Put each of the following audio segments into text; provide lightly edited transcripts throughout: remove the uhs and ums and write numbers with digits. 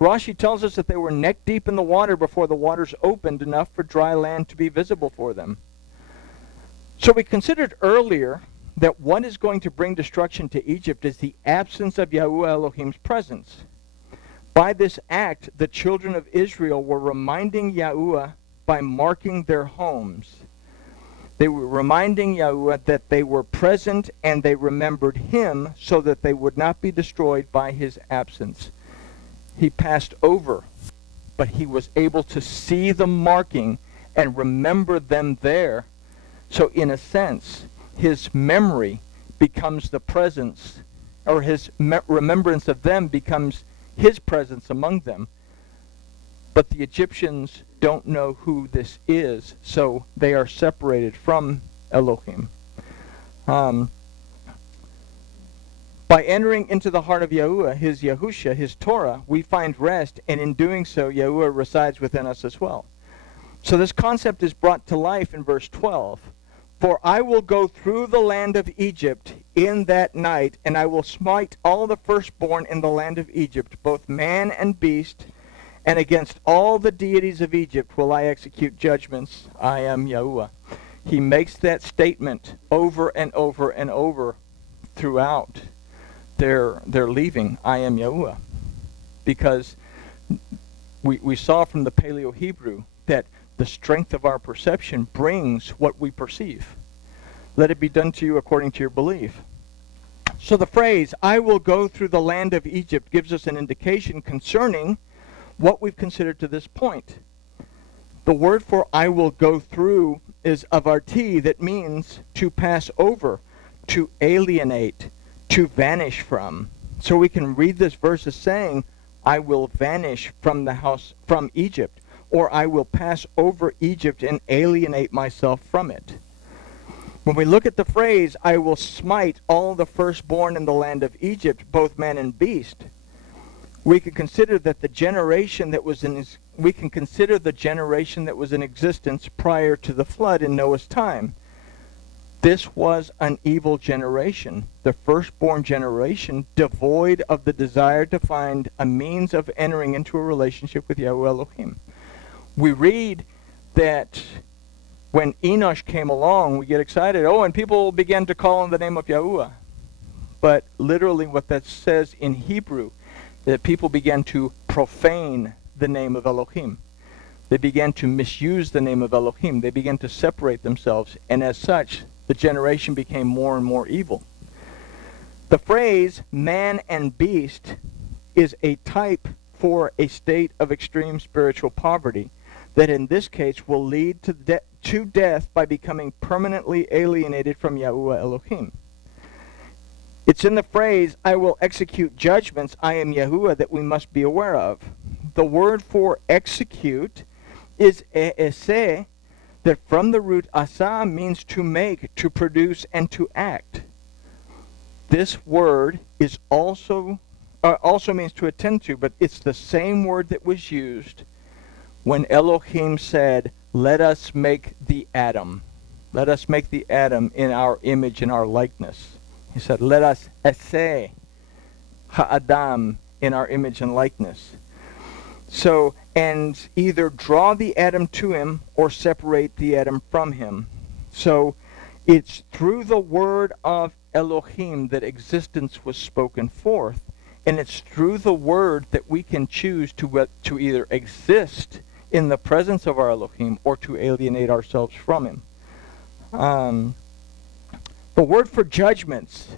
Rashi tells us that they were neck deep in the water before the waters opened enough for dry land to be visible for them. So we considered earlier that what is going to bring destruction to Egypt is the absence of Yahuwah Elohim's presence. By this act, the children of Israel were reminding Yahuwah by marking their homes. They were reminding Yahuwah that they were present and they remembered him so that they would not be destroyed by his absence. He passed over, but he was able to see the marking and remember them there. So in a sense, his memory becomes the presence, or his remembrance of them becomes his presence among them. But the Egyptians don't know who this is, so they are separated from Elohim. By entering into the heart of Yahuwah, his Yahusha, his Torah, we find rest, and in doing so, Yahuwah resides within us as well. So this concept is brought to life in verse 12. For I will go through the land of Egypt in that night, and I will smite all the firstborn in the land of Egypt, both man and beast, and against all the deities of Egypt will I execute judgments. I am Yahuwah. He makes that statement over and over and over throughout their leaving. I am Yahuwah. Because we saw from the Paleo-Hebrew that the strength of our perception brings what we perceive. Let it be done to you according to your belief. So the phrase, I will go through the land of Egypt, gives us an indication concerning what we've considered to this point. The word for I will go through is avarti, that means to pass over, to alienate, to vanish from. So we can read this verse as saying, I will vanish from the house, from Egypt, or I will pass over Egypt and alienate myself from it. When we look at the phrase, I will smite all the firstborn in the land of Egypt, both man and beast, we can consider that the generation that was in existence prior to the flood in Noah's time. This was an evil generation, the firstborn generation, devoid of the desire to find a means of entering into a relationship with Yahuwah Elohim. We read that when Enosh came along, we get excited, and people began to call on the name of Yahuwah. But literally what that says in Hebrew, that people began to profane the name of Elohim. They began to misuse the name of Elohim. They began to separate themselves, and as such, the generation became more and more evil. The phrase man and beast is a type for a state of extreme spiritual poverty that in this case will lead to death by becoming permanently alienated from Yahuwah Elohim. It's in the phrase, I will execute judgments, I am Yahuwah, that we must be aware of. The word for execute is e'eseh, that from the root asa means to make, to produce, and to act. This word is also means to attend to, but it's the same word that was used when Elohim said, let us make the atom. Let us make the atom in our image and our likeness. He said, let us eseh ha'adam, in our image and likeness. So, and either draw the atom to him or separate the atom from him. So, it's through the word of Elohim that existence was spoken forth. And it's through the word that we can choose to either exist in the presence of our Elohim or to alienate ourselves from him. The word for judgments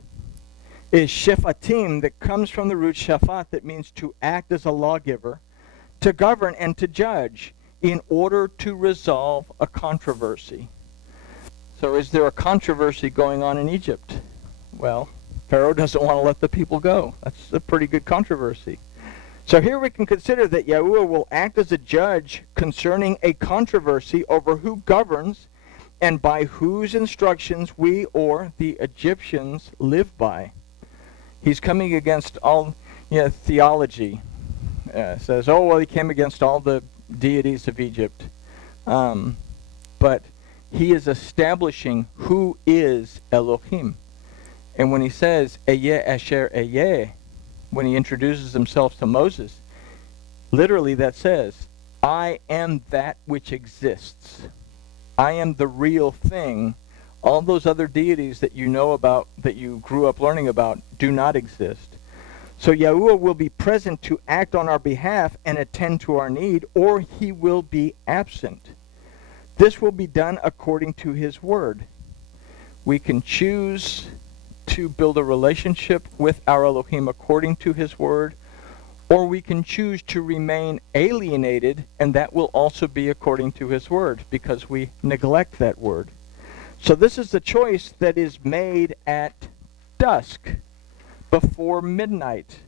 is shefatim, that comes from the root shafat, that means to act as a lawgiver, to govern and to judge in order to resolve a controversy. So is there a controversy going on in Egypt? Well, Pharaoh doesn't want to let the people go. That's a pretty good controversy. So here we can consider that Yahuwah will act as a judge concerning a controversy over who governs and by whose instructions we or the Egyptians live by. He's coming against all theology. Says, he came against all the deities of Egypt. But he is establishing who is Elohim. And when he says, Eyeh Asher Eyeh, when he introduces himself to Moses, literally that says, I am that which exists. I am the real thing. All those other deities that you know about, that you grew up learning about, do not exist. So Yahuwah will be present to act on our behalf and attend to our need, or he will be absent. This will be done according to his word. We can choose to build a relationship with our Elohim according to his word, or we can choose to remain alienated, and that will also be according to his word, because we neglect that word. So this is the choice that is made at dusk, before midnight,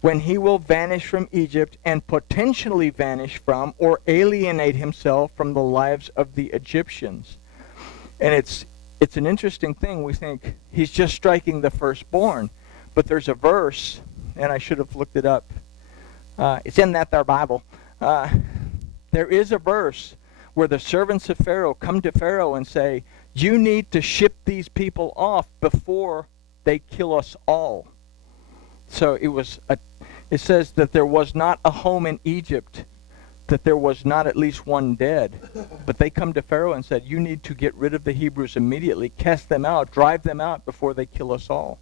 when he will vanish from Egypt and potentially vanish from or alienate himself from the lives of the Egyptians. And it's an interesting thing. We think he's just striking the firstborn, but there's a verse, and I should have looked it up. It's in that there Bible. There is a verse where the servants of Pharaoh come to Pharaoh and say, you need to ship these people off before they kill us all. So it says that there was not a home in Egypt, that there was not at least one dead. But they come to Pharaoh and said, you need to get rid of the Hebrews immediately, cast them out, drive them out before they kill us all.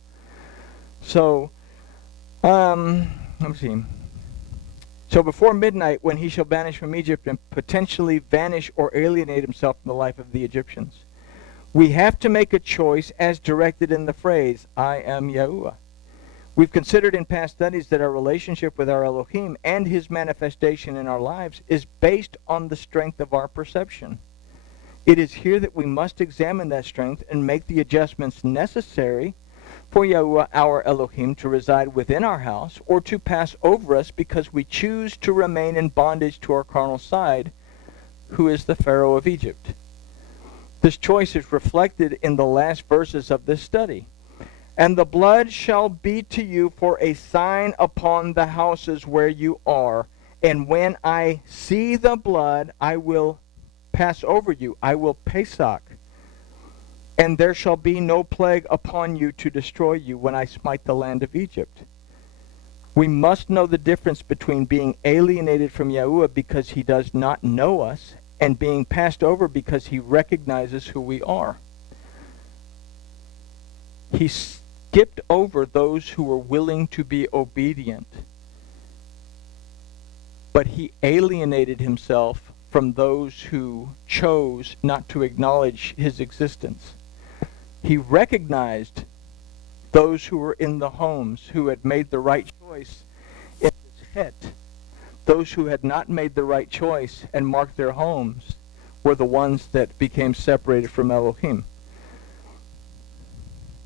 So, let me see. So before midnight, when he shall vanish from Egypt and potentially vanish or alienate himself from the life of the Egyptians, we have to make a choice as directed in the phrase, I am Yahuwah. We've considered in past studies that our relationship with our Elohim and his manifestation in our lives is based on the strength of our perception. It is here that we must examine that strength and make the adjustments necessary for Yahuwah, our Elohim, to reside within our house or to pass over us because we choose to remain in bondage to our carnal side, who is the Pharaoh of Egypt. This choice is reflected in the last verses of this study. And the blood shall be to you for a sign upon the houses where you are. And when I see the blood, I will pass over you. I will Pesach. And there shall be no plague upon you to destroy you when I smite the land of Egypt. We must know the difference between being alienated from Yahuwah because he does not know us and being passed over because he recognizes who we are. He skipped over those who were willing to be obedient, but he alienated himself from those who chose not to acknowledge his existence. He recognized those who were in the homes who had made the right choice in his head. Those who had not made the right choice and marked their homes were the ones that became separated from Elohim.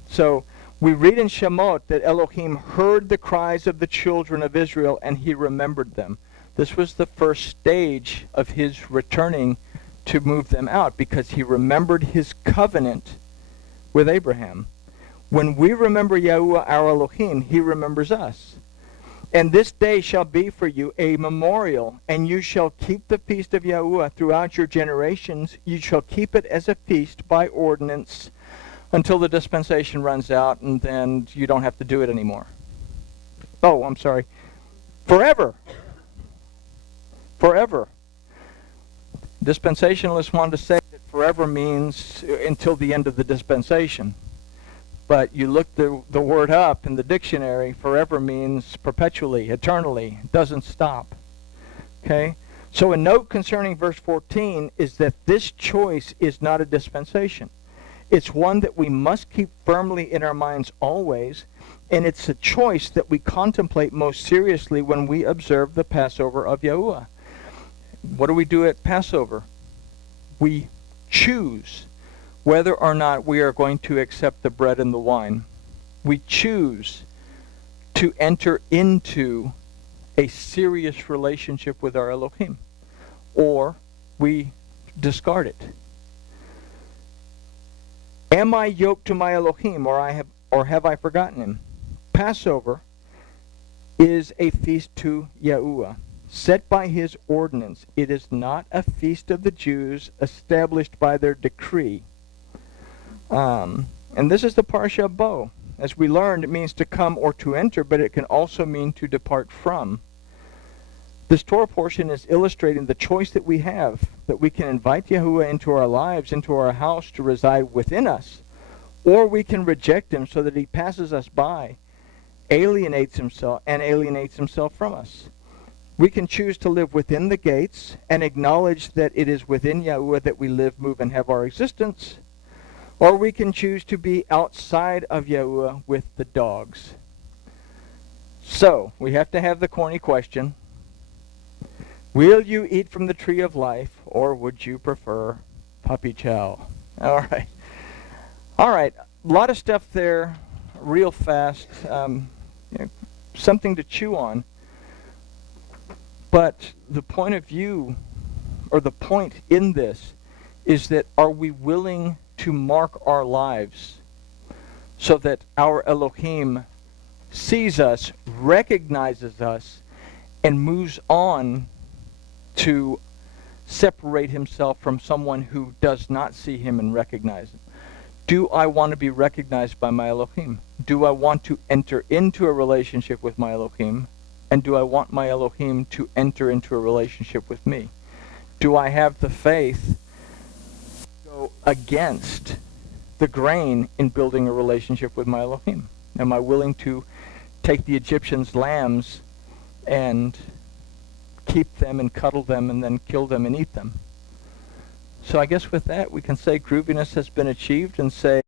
So we read in Shemot that Elohim heard the cries of the children of Israel and he remembered them. This was the first stage of his returning to move them out because he remembered his covenant with Abraham. When we remember Yahuwah our Elohim, he remembers us. And this day shall be for you a memorial, and you shall keep the feast of Yahuwah throughout your generations. You shall keep it as a feast by ordinance until the dispensation runs out, and then you don't have to do it anymore. Oh, I'm sorry. Forever. Forever. Dispensationalists want to say that forever means until the end of the dispensation. But you look the word up in the dictionary, forever means perpetually, eternally, doesn't stop. Okay? So a note concerning verse 14 is that this choice is not a dispensation. It's one that we must keep firmly in our minds always, and it's a choice that we contemplate most seriously when we observe the Passover of Yahuwah. What do we do at Passover? We choose whether or not we are going to accept the bread and the wine. We choose to enter into a serious relationship with our Elohim, or we discard it. Am I yoked to my Elohim, or have I forgotten him? Passover is a feast to Yahuwah, set by his ordinance. It is not a feast of the Jews established by their decree. And this is the Parsha of Bo. As we learned, it means to come or to enter, but it can also mean to depart from. This Torah portion is illustrating the choice that we have, that we can invite Yahuwah into our lives, into our house to reside within us, or we can reject him so that he passes us by, alienates himself from us. We can choose to live within the gates and acknowledge that it is within Yahuwah that we live, move, and have our existence, or we can choose to be outside of Yahuwah with the dogs. So, we have to have the corny question. Will you eat from the tree of life, or would you prefer puppy chow? All right. All right. A lot of stuff there, real fast. Something to chew on. But the point of view, or the point in this, is that are we willing to mark our lives so that our Elohim sees us, recognizes us, and moves on to separate himself from someone who does not see him and recognize him? Do I want to be recognized by my Elohim? Do I want to enter into a relationship with my Elohim? And do I want my Elohim to enter into a relationship with me? Do I have the faith to go against the grain in building a relationship with my Elohim? Am I willing to take the Egyptians' lambs and keep them and cuddle them and then kill them and eat them? So I guess with that we can say grooviness has been achieved and say